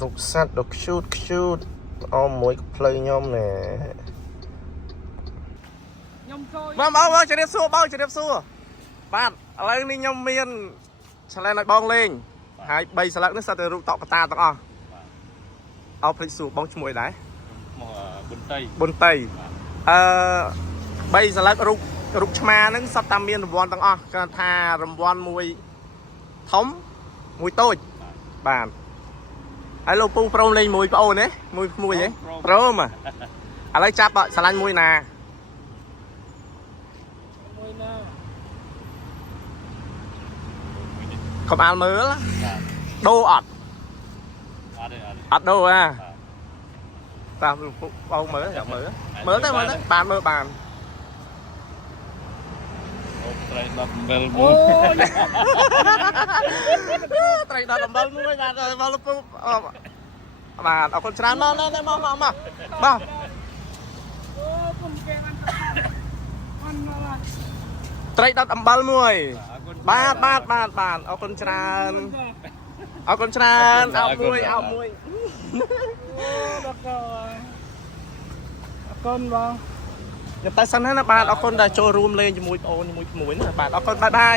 រុកសัตว์ដុកឈូតអមមួយផ្លូវខ្ញុំណែបងជម្រាបសួរបាទឥឡូវនេះខ្ញុំមានឆ្លែនឲ្យបងលេងហើយ3ស្លឹកនេះសិតតែរូបតកតាទាំងអស់អោភ្លេចសួរបងឈ្មោះអីដែរបុន្តី3ស្លឹករូបឆ្មាហ្នឹងសពតាមានរង្វាន់ទាំងអស់គេថារង្វាន់មួយធំមួយតូចបាទហើយលោកពូព្រមលេងមួយប្អូនទេមួយទេព្រមឥឡូវចាប់ឆ្លាញ់មួយណាកុំអាលមើលដូរអត់ដូរតាមបងមើលចាំមើលទៅបានមើលបានត្រីដុតអំបិលមួយត្រីដុតអំបិលមួយបាទបងលោកពូបាទអរគុណច្រើនមកបាទត្រីដុតអំបិលមួយបាទអរគុណច្រើនអោបមួយអរគុណបងខ្ញុំទៅសិនណាបាទអរគុណដែលចូលរួមលេងជាមួយបងជាមួយក្មួយណាបាទអរគុណបាយ